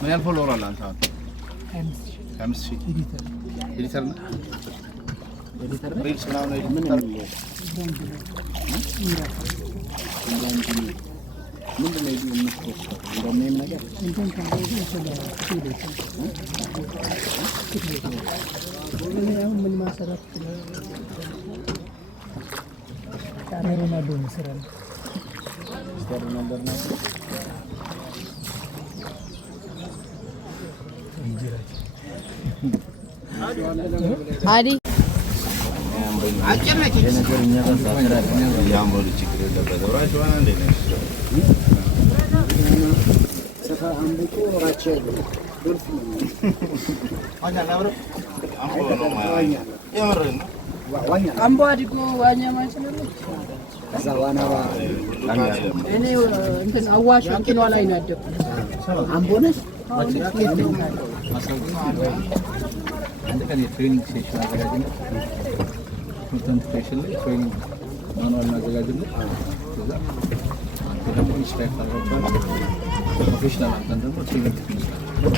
ምን ያህል ፎሎወር አለ አንተ? 5000 ኤዲተር ነው። ሪልስ ምናምን ምን ነው? ምንድን ነው የምትፖስተው? እንደምን ነገር እንትን ካለው ይችላል ምን ማሰራት ካሜራ ነው መስራት ነው አዲ አጭነች የነገርኛ ተሳሰራ ያምሩ ችግር የለበት ወራጅ ዋና እንደ ነው ሰፋ አንብቆ ወራች ዶልፍ ነው ዋኛ ናብረ አምቦ ነው ዋኛ የምርና ዋኛ አምቦ አዲጎ ዋኛ ማለት ነው ከዛ ዋና እኔ እንትን አዋሽ እንትን ላይ ነው ያደኩት አምቦ ነሽ አንድ ቀን የትሬኒንግ ሴሽን አዘጋጅና ኮንተንት ክሬሽን ላይ ትሬኒንግ ማኑዋል አዘጋጅና ከዛ ደግሞ ኢንስታይል ታደርጋለህ ፕሮፌሽናል አንተን ደግሞ ትሬኒንግ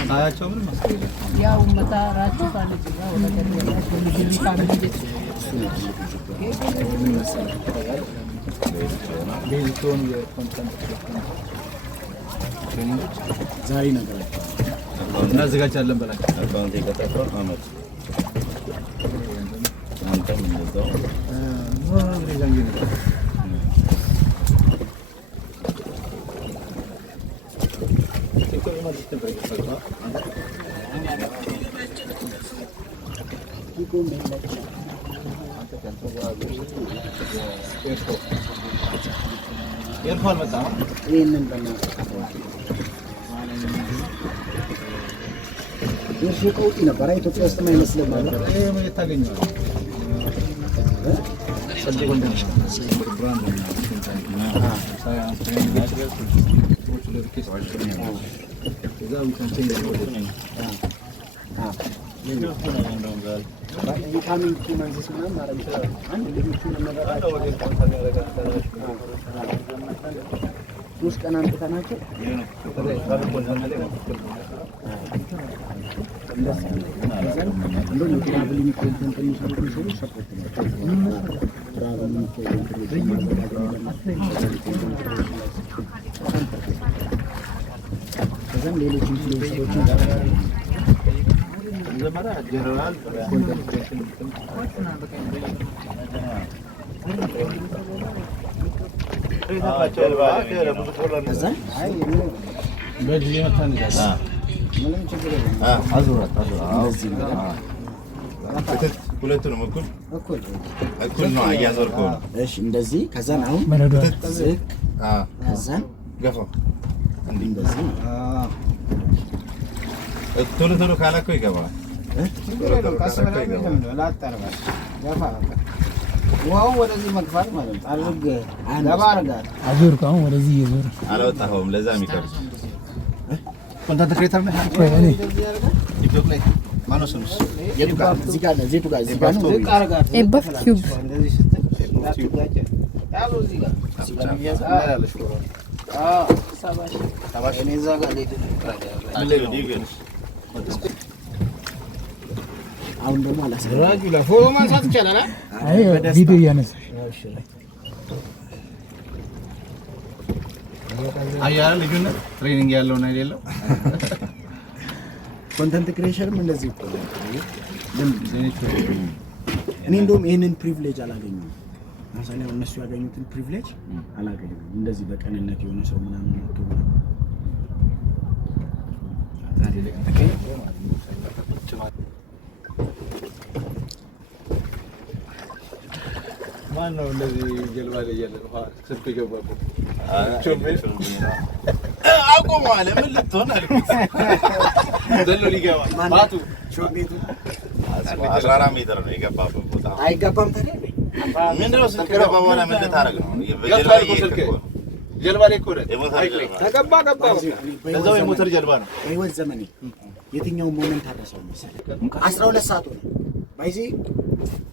ታያቸው ምን ማስቀየር ያው መታራችሁ ታለች ጋር ወደ ከደረሰ ልጅ ካምቢት ምን መሰለህ ቤዝቶን የኮንተንት ትሬኒንግ ዛሬ ነገር እናዘጋጃለን በላቸው አካውንት የከተተው አመት አንተም እንደዛው ሪዛንግ ነው ኤርፎን መጣ ይሄንን እሺ ቆውጥ ነበር ኢትዮጵያ ውስጥ ማይመስልም ማለት ነው። ይሄ ምን ታገኛለህ? ሰልዲ ጎንደር ብራንድ ነው። ሳይንስ ትሬኒንግ እዛው ኮንቴንት ነው። ቪታሚን ኪ መንዝስ ምናምን ማረግ ይችላል። አንድ ልጅ ነገር ሶስት ቀን አንተናቸው ሁለቱንም እኩል ነው አያዞርከው ነው። እሺ እንደዚህ ከዛን አሁን ዝቅ ከዛን ገፋው እንደዚህ ቶሎ ቶሎ ካላከው ይገባል። ዋው ወደዚህ መግፋት ማለት ነው። አርግ ገባ አርጋት አዙርከው ወደዚህ ይዞር አላወጣኸውም። ለዛ የሚከብድ ኮንተንት ክሬተር ነህ እኔ ቲክቶክ ላይ ማነው ስሙስ እዚህ ጋር ነው ዜቱ ጋር ነው ዝቅ አርጋት ኤባፍ ኪዩብ እንደዚህ ስትል ያው እዚህ ጋር ያለሽ ሳባሽ እኔ እዛ ጋር አሁን ደግሞ አላሰራጁ ለፎቶ ማንሳት ይቻላል። አይ ቪዲዮ ያነሳ አያለ ልጅነት ትሬኒንግ ያለው ነው አይደለም። ኮንተንት ክሬሽንም እንደዚህ እኮ ነው። እኔ እንደውም ይሄንን ፕሪቪሌጅ አላገኘሁም። ማሳኔ እነሱ ያገኙትን ፕሪቪሌጅ አላገኘሁም። እንደዚህ በቀንነት የሆነ ሰው ምናምን ነው ተብሎ ማን ነው እንደዚህ ጀልባ ላይ ያለ ውሃ ስንት ገባበት አቆም አለ። ምን ልትሆን አልኩት ዘሎ ሊገባ ማቱ ሾቤቱ 14 ሜትር ነው የገባበት ቦታ አይገባም። ታዲያ ምን ነው ስንት ገባ በኋላ ምን ልታረግ ነው? ጀልባ ላይ እኮ ተገባ ከዛው የሞተር ጀልባ ነው። በህይወት ዘመኔ የትኛው ሞመንት አረሰው መሰለህ? 12 ሰዓት ነው ባይዚ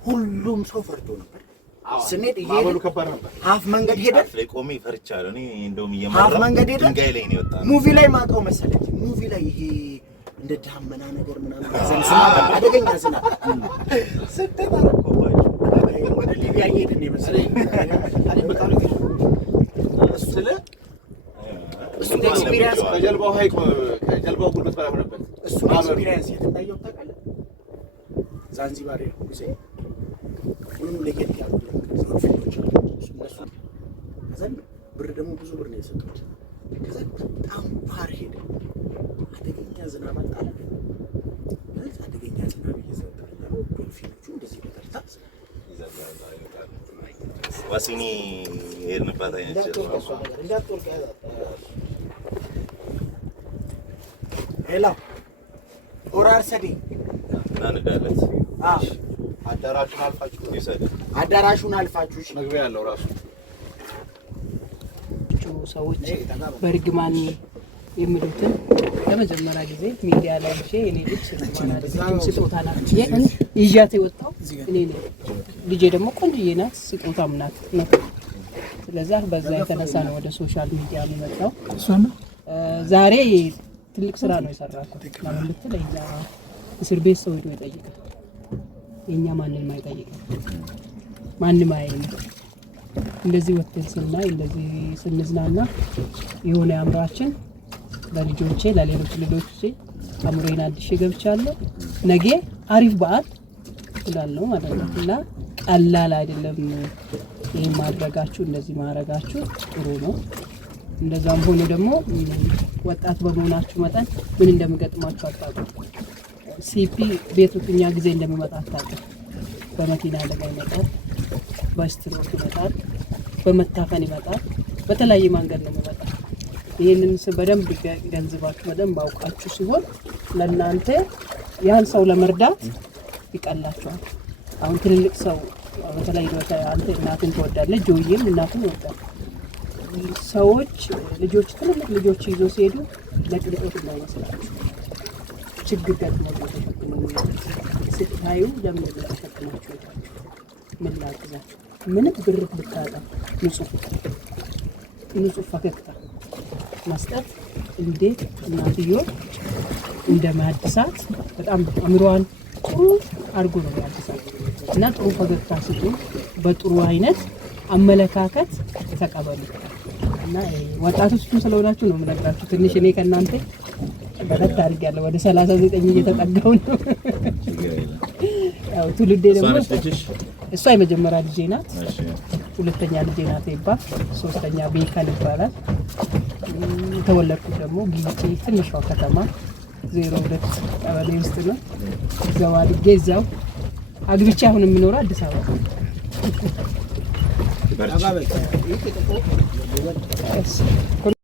ሁሉም ሰው ፈርቶ ነበር። ስንሄድ ሀፍ መንገድ ሄደ ቆሜ ፈርቻለሁ። እኔ እንደውም እየመራሁ መንገድ ሄደ ድንጋይ ላይ ነው የወጣነው። ሙቪ ላይ ማውቀው መሰለኝ። ሙቪ ላይ ይሄ እንደ ዳመና ነገር ምናምን ዝናብ አደገኛ ዝናብ ወደ ሊቢያ እየሄድን የመሰለኝ እሱ ኤክስፒሪየንስ ከጀልባው ሀይቅ ከጀልባው ጉልበት በላይ ሆነበት። እሱ ኤክስፒሪየንስ የታየው ታውቃለህ? ዛንዚባር ነው ጊዜ ሁሉም ለጌት ያሉ ፊልሞች አሉ እነሱ ከዛም ብር ደግሞ ብዙ ብር ነው የሰጡት። ከዛ በጣም ባህር ሄደ። አደገኛ ዝናብ አጣለ። አደገኛ ዝናብ እየዘነበ ነው። ዶልፊኖቹ እንደዚህ በተርታ ዋሲኒ የሄድንባት አይነት ሄላ ኦራር ሰዲ ናንዳለት አዳራሹን አልፋችሁ መግቢያ ያለው ራሱ ሰዎች በርግማን የሚሉትን ለመጀመሪያ ጊዜ ሚዲያ ላይ እኔ ልጅ ስጦታ ናት ይዣት የወጣው እኔ ነኝ። ልጄ ደግሞ ቆንጆዬ ናት፣ ስጦታም ናት። ስለዚህ በዛ የተነሳ ነው ወደ ሶሻል ሚዲያ የሚመጣው። ዛሬ ትልቅ ስራ ነው የሰራኩት። ለምን ብትል እኛ እስር ቤት ሰው ሄዶ ይጠይቃል። የኛ ማንንም አይጠይቅም፣ ማንም አይልም። እንደዚህ ወጥተን ስናይ እንደዚህ ስንዝናና የሆነ አእምሯችን ለልጆቼ ለሌሎች ልጆቼ አእምሮዬን አድሼ ገብቻለሁ። ነገ አሪፍ በዓል እላለሁ ማለት ነው እና ቀላል አይደለም ይሄ ማድረጋችሁ፣ እንደዚህ ማድረጋችሁ ጥሩ ነው። እንደዛም ሆኖ ደግሞ ወጣት በመሆናችሁ መጠን ምን እንደሚገጥማችሁ አታውቁም። ሲፒ ቤቱኛ ጊዜ እንደሚመጣ አታውቅም። በመኪና አደጋ ይመጣል፣ በስትሮክ ይመጣል፣ በመታፈን ይመጣል፣ በተለያየ መንገድ ነው የሚመጣው። ይህንን በደንብ ገንዝባችሁ በደንብ አውቃችሁ ሲሆን ለእናንተ ያን ሰው ለመርዳት ይቀላችኋል። አሁን ትልልቅ ሰው በተለይ አንተ እናትን ትወዳለች፣ ጆይም እናትን ይወዳል። ሰዎች ልጆች ትልልቅ ልጆች ይዞ ሲሄዱ ለቅንጦት እንዳይመስላችሁ ችግር ገጥሞ ስታዩ ለምን ተሸክማችሁ ሄዳችሁ ምን ላግዛችሁ? ምንም ብር ብታጣ ንጹህ ፈገግታ መስጠት እንዴት እናትዮ እንደማድሳት ተጣም አምሮዋን ጥሩ አድርጎ ነው ያድሳት እና ጥሩ ፈገግታ ስጡ፣ በጥሩ አይነት አመለካከት ተቀበሉ እና ወጣቶች ስለሆናችሁ ነው የምነግራችሁ። ትንሽ እኔ ከእናንተ በረት አድርጌያለሁ። ወደ 39 እየተጠጋሁ ነው። ያው ትውልዴ ደግሞ እሷ የመጀመሪያ ልጄ ናት፣ ሁለተኛ ልጄ ናት ይባል፣ ሶስተኛ ቤካል ይባላል። የተወለድኩት ደግሞ ጊዜ ትንሿ ከተማ 02 ቀበሌ ውስጥ ነው። እዛው አድጌ እዛው አግብቼ አሁን የምኖረው አዲስ አበባ ነው።